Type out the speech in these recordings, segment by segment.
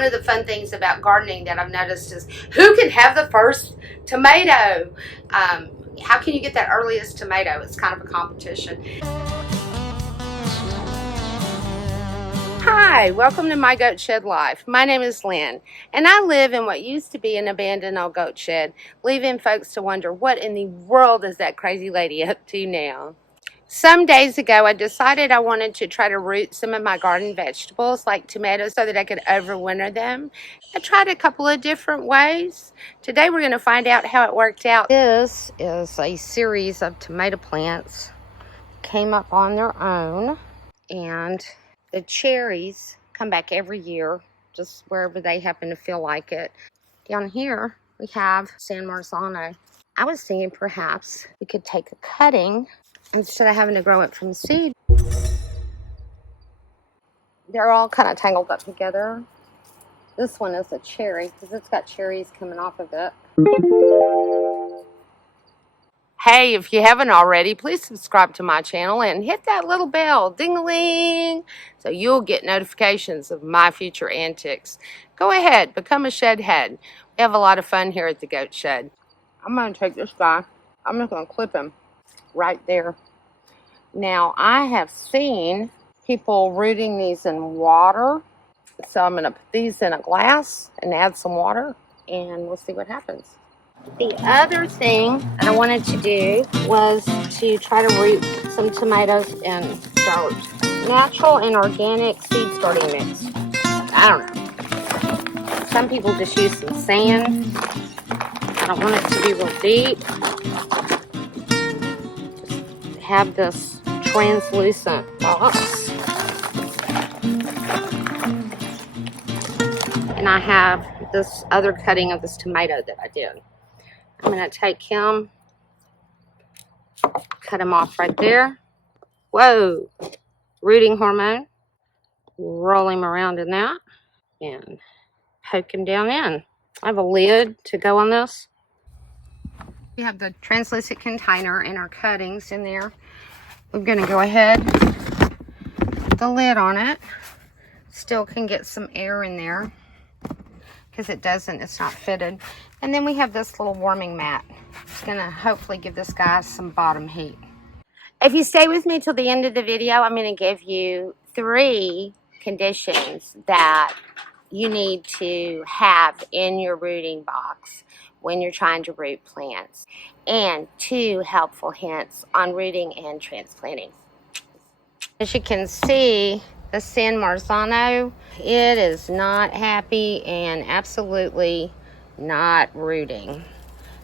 one of the fun things about gardening that I've noticed is who can have the first tomato. How can you get that earliest tomato? It's kind of a competition. Hi, welcome to My Goat Shed Life. My name is Lynn, and I live in what used to be an abandoned old goat shed, leaving folks to wonder what in the world is that crazy lady up to now. Some days ago, I decided I wanted to try to root some of my garden vegetables like tomatoes so that I could overwinter them. I tried a couple of different ways. Today we're going to find out how it worked out. This is a series of tomato plants. Came up on their own, and the cherries come back every year, just wherever they happen to feel like it. Down here, we have San Marzano. I was thinking perhaps we could take a cutting instead of having to grow it from seed. They're all kind of tangled up together. This one is a cherry because it's got cherries coming off of it. Hey, if you haven't already, please subscribe to my channel and hit that little bell, ding-a-ling, so you'll get notifications of my future antics. Go ahead, become a shed head. We have a lot of fun here at the Goat Shed. I'm going to take this guy. I'm just going to clip him right there. Now, I have seen people rooting these in water, so I'm going to put these in a glass and add some water, and we'll see what happens. The other thing that I wanted to do was to try to root some tomatoes in dirt. Natural and organic seed starting mix. I don't know. Some people just use some sand. I don't want it to be real deep. Just have this translucent box. And I have this other cutting of this tomato that I did. I'm going to take him, cut him off right there. Whoa, rooting hormone. Roll him around in that and poke him down in. I have a lid to go on this. We have the translucent container and our cuttings in there. We're going to go ahead, put the lid on it. Still can get some air in there because it's not fitted. And then we have this little warming mat. It's going to hopefully give this guy some bottom heat. If you stay with me till the end of the video, I'm going to give you 3 conditions that you need to have in your rooting box when you're trying to root plants, and 2 helpful hints on rooting and transplanting. As you can see, the San Marzano, it is not happy and absolutely not rooting.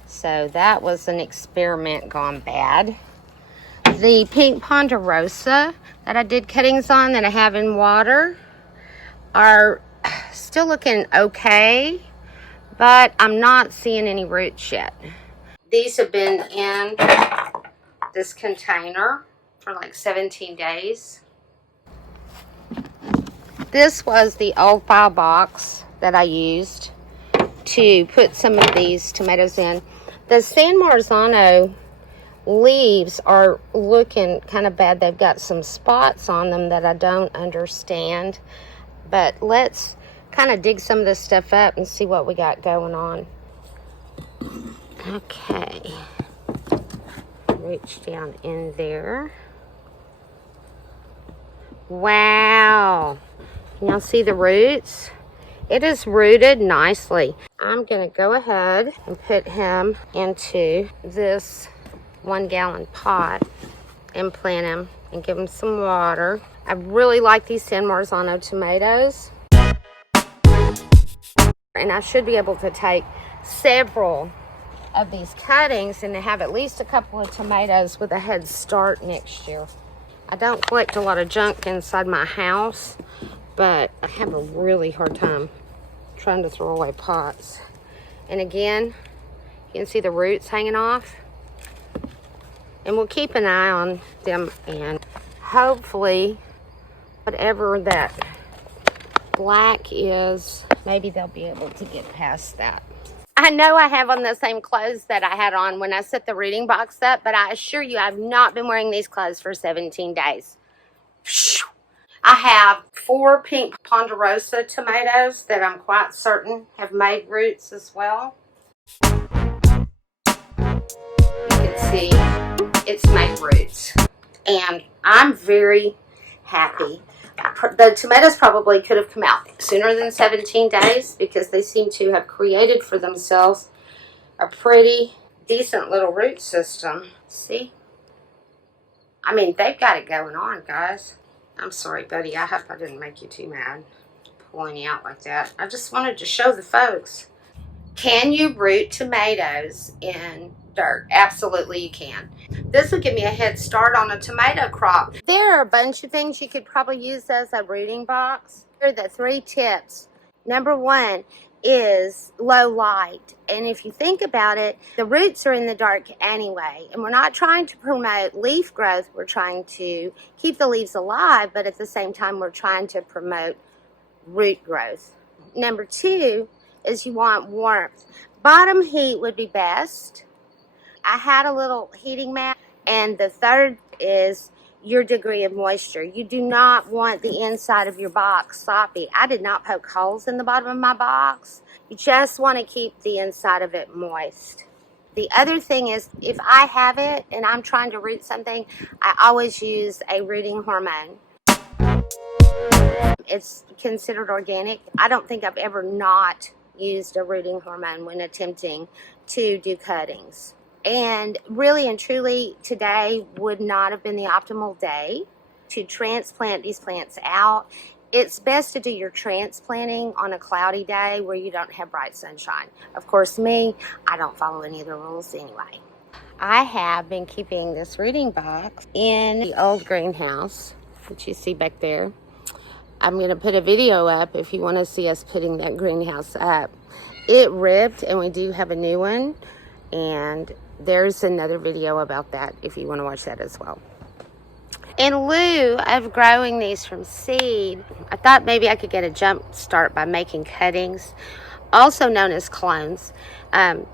So that was an experiment gone bad. The pink ponderosa that I did cuttings on that I have in water are still looking okay, but I'm not seeing any roots yet. These have been in this container for like 17 days. This was the old file box that I used to put some of these tomatoes in. The San Marzano leaves are looking kind of bad. They've got some spots on them that I don't understand. But let's kind of dig some of this stuff up and see what we got going on. Okay. Reach down in there. Wow. Can y'all see the roots? It is rooted nicely. I'm going to go ahead and put him into this 1-gallon pot and plant him and give him some water. I really like these San Marzano tomatoes. And I should be able to take several of these cuttings and have at least a couple of tomatoes with a head start next year. I don't collect a lot of junk inside my house, but I have a really hard time trying to throw away pots. And again, you can see the roots hanging off. And we'll keep an eye on them, and hopefully whatever that black is, maybe they'll be able to get past that. I know I have on the same clothes that I had on when I set the rooting box up, but I assure you I've not been wearing these clothes for 17 days. I have 4 pink ponderosa tomatoes that I'm quite certain have made roots as well. You can see it's made roots. And I'm very happy. The tomatoes probably could have come out sooner than 17 days because they seem to have created for themselves a pretty decent little root system. See? I mean, they've got it going on, guys. I'm sorry, buddy. I hope I didn't make you too mad pulling you out like that. I just wanted to show the folks. Can you root tomatoes in dirt? Absolutely you can. This will give me a head start on a tomato crop. There are a bunch of things you could probably use as a rooting box. Here are the 3 tips. Number 1 is low light. And if you think about it, the roots are in the dark anyway. And we're not trying to promote leaf growth. We're trying to keep the leaves alive, but at the same time, we're trying to promote root growth. Number 2 is you want warmth. Bottom heat would be best. I had a little heating mat. And the 3rd is your degree of moisture. You do not want the inside of your box soppy. I did not poke holes in the bottom of my box. You just want to keep the inside of it moist. The other thing is, if I have it and I'm trying to root something, I always use a rooting hormone. It's considered organic. I don't think I've ever not used a rooting hormone when attempting to do cuttings. And really and truly, today would not have been the optimal day to transplant these plants out. It's best to do your transplanting on a cloudy day where you don't have bright sunshine. Of course, me, I don't follow any of the rules anyway. I have been keeping this rooting box in the old greenhouse that you see back there. I'm going to put a video up if you want to see us putting that greenhouse up. It ripped, and we do have a new one, and there's another video about that if you want to watch that as well. In lieu of growing these from seed, I thought maybe I could get a jump start by making cuttings, also known as clones.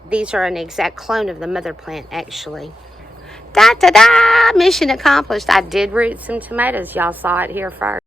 These are an exact clone of the mother plant, actually. Da-da-da! Mission accomplished. I did root some tomatoes. Y'all saw it here first.